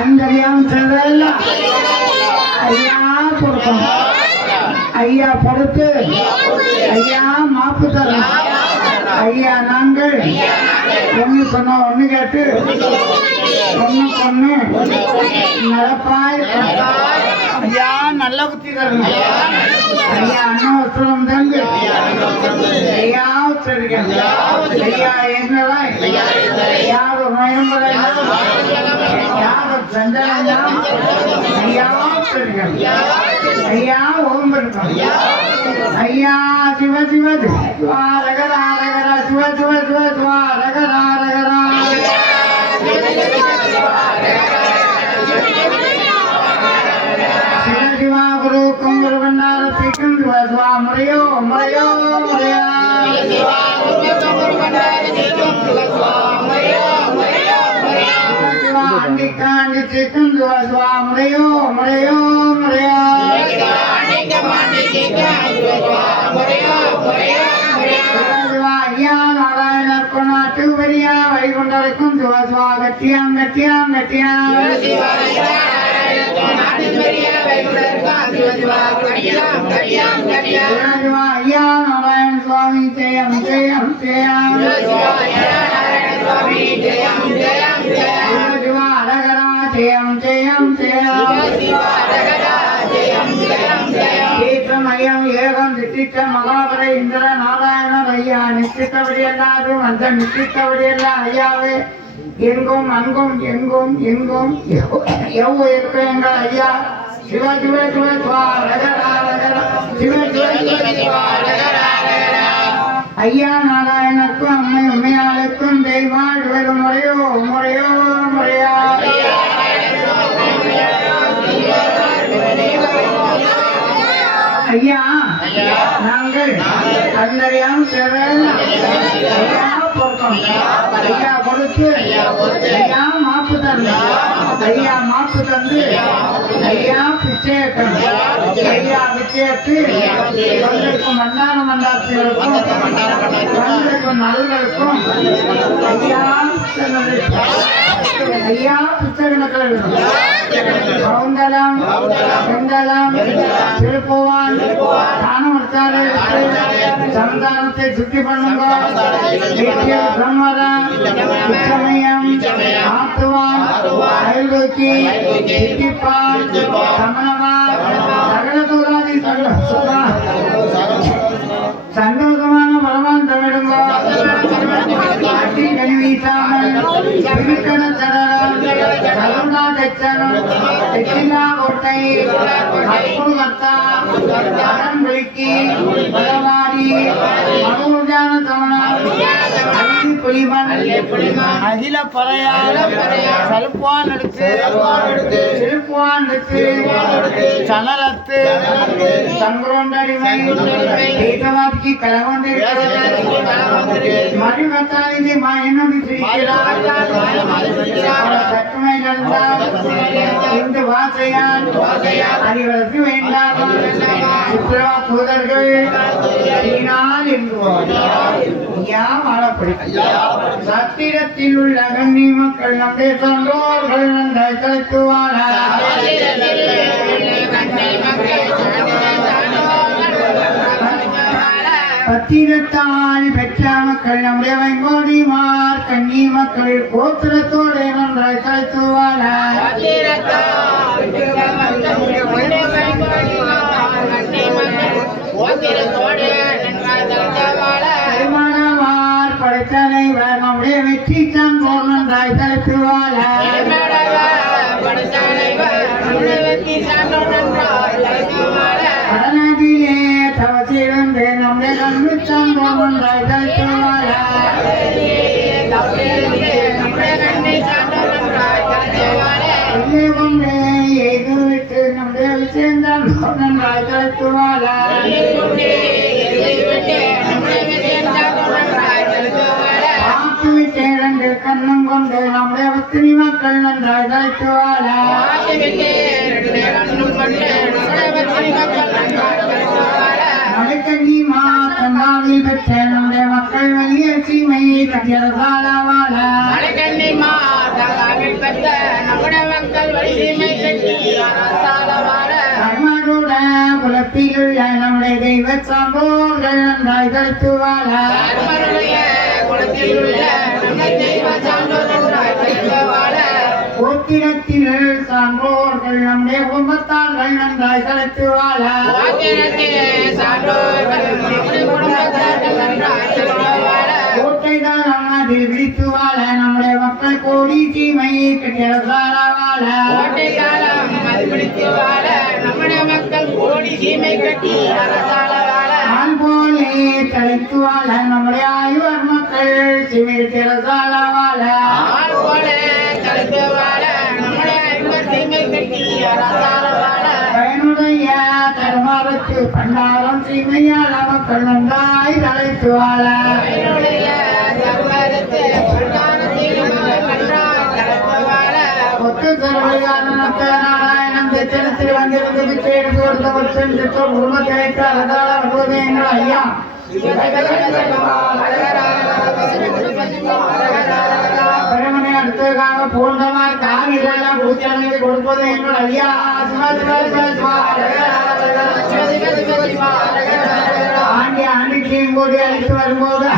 அங்கெல்லாம் ஐயா கொடுக்கணும் ஐயா பொறுத்து ஐயா மாப்பு தரணும். ஐயா நாங்கள் ஒன்று சொன்னா ஒன்று கேட்டு ஒன்று பொண்ணு. நடப்பாய். நல்ல புத்தி தரணும் ஐயா ஐயா உத்தரவிகள் ஐயா எங்களாய் யாரு மயம்பலை யாரு ஐயா ஐயா ஓம் ஐயா சிவ சிவ சிவா. ரகரா ரகரா சிவ சிவ சிவ சிவா ரகரா ரகரா சிவ சிவா குரு குங்குரு பண்டாரத்திற்கும் சிவா முறையோ முறையோ முறையா அண்டிக்காண்டி திக்கும் சிவ சிவா முறையோ முறையோ முறையா நாராயணர் வைகுண்டருக்கும் சிவ கட்டியாம் கட்டியாம் கட்டியாம் நாராயண சுவாமி ஜெயம் ஜெயம் ஜெயம் சிவா ஜெயம் ஜெயம் ஜெயம் தீர்த்தமயம் ஏகம் நித்தித்த மகாபர இந்திர நாராயணர் ஐயா நித்தித்தபடி எல்லாரும் அந்த நித்தித்தபடி எல்லாம் ஐயாவே எங்கும் அங்கும் எங்கும் எங்கும். எவ்வளவு இருக்க எங்கள் ஐயா? சிவ சிவ சிவ ஐயா நாராயணருக்கும் அம்மை உண்மையாளுக்கும் தெய்வாள் வேறு முறையோ முறையோ? முறையா ஐயா நாங்கள் ஐயா. பொருத்தம் ஐயா கொடுத்து ஐயா மாப்பு தந்து. ஐயா மாப்பு தந்து. ஐயா பிச்சையட்டம் ஐயா பிச்சையத்து வந்திருக்கும் மண்டான மண்டாத்திற்கும் வந்திருக்கும் நல்களுக்கும் ஐயா ஐயா புத்தகங்கள் கவுண்டலம் வெந்தலம் திருப்புவான் தானம் எடுத்தாரு சந்தானத்தை சுத்தி பண்ணுங்க நித்திய பிரம்மரம் உச்சமயம் ஆத்துவான் அயல்நோக்கி சித்திப்பான் சமணவான் சகல தூராதி சகல சுதா சந்தோஷமான மரமான் தமிழுங்க அட்டி கனி வீசாமல் விழுக்கண சரணம் கருணா தெச்சினா கோட்டை அற்புடு கர்த்தா அரண் விழுக்கி பலவாடி மனோஜான புலிமன் அகில பறையால் சலுப்புவான் எடுத்து சிலுப்புவான் எடுத்து சனலத்து சங்கரோண்டடிமை ஏகவாதிக்கு கலவந்து மறுபத்தாயிரத்தி மயனது சற்றுமை நடந்தால் இந்த வாசையால் அறிவதற்கு வேண்டாம் சுற்றுலா தூதர்கள் அதனால் என்போம் ஐயா வாழப்படி சத்திரத்தில் உள்ள கண்ணி மக்கள் நம்முடைய சான்றோர்கள் நன்றாய் பத்திரத்தால் பெற்ற மக்கள் நம்முடைய வெங்கோடிமார் கன்னி மக்கள் கோத்திரத்தோடு நன்றாய் கலைத்துவாழ திருமணமார் படைத்தலைவர் நம்முடைய வெற்றி நன்றாய் கடனதிலே கண்பு சான்றோர் நன்றாய் கலைத்துவாழ என்னை கொண்டு எய்து விட்டு நம்முடைய நன்றாய் பார்த்து கொண்டு நம்முடைய மக்கள் நன்றாய் கலைத்துவாழ மலைக்கண்ணி மா தந்தாவில் பெற்ற நம்முடைய மக்கள் வெளிய சீமையை கட்டியதால வாழ குலத்திலுள்ள நம்முடைய தெய்வ சான்றோர்கள் நன்றாய் வாழ. தர்மருடைய கோத்திரத்தினர் சான்றோர்கள் நம்முடைய குடும்பத்தார்கள் நன்றாய் கழித்து வாழ கோட்டைகள் நம்மதில் விழித்து வாழ நம்முடைய மக்கள் கோடி தீமையை கட்டியதால வாழ நம்முடைய மக்கள் கோடி சீமை கட்டி அரசாள வாழ ஆண் போலே தழைத்து வாழ நம்முடைய ஆய்வர் மக்கள் சிமிழ்த்திரசால வாழ பயனுடைய தருமாறத்து பண்டாரம் சீமையா மக்கள் நன்றாய் தலைத்து வாழ. ஒத்து நாராயணம் தெச்சனத்தில் வந்திருந்து பிச்சை எடுத்து கொடுத்த சித்தோர் வருவது எங்கள் ஐயா. பெருமனை அடுத்ததாக பூர்ணமாய் காவிரெல்லாம் பூச்சனைக்கு கொடுப்பது எங்கள் ஐயா சிவா சிவா சிவா சிவா ஆண்டி கூடி அழைத்து வரும்போது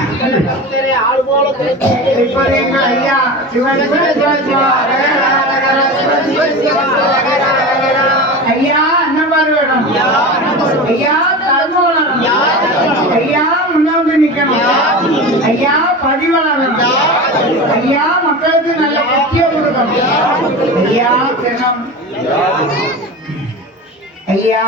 இப்போது எங்கள் ஐயா சிவா சிவா சிவா சிவா ஐயா என்ன பாரு வேணும் ஐயா தர்மம் ஐயா முன்னாடி நிக்கணும் ஐயா பதி வளரணும் ஐயா மக்களுக்கு நல்ல பத்திய கொடுக்கணும் ஐயா தினம் ஐயா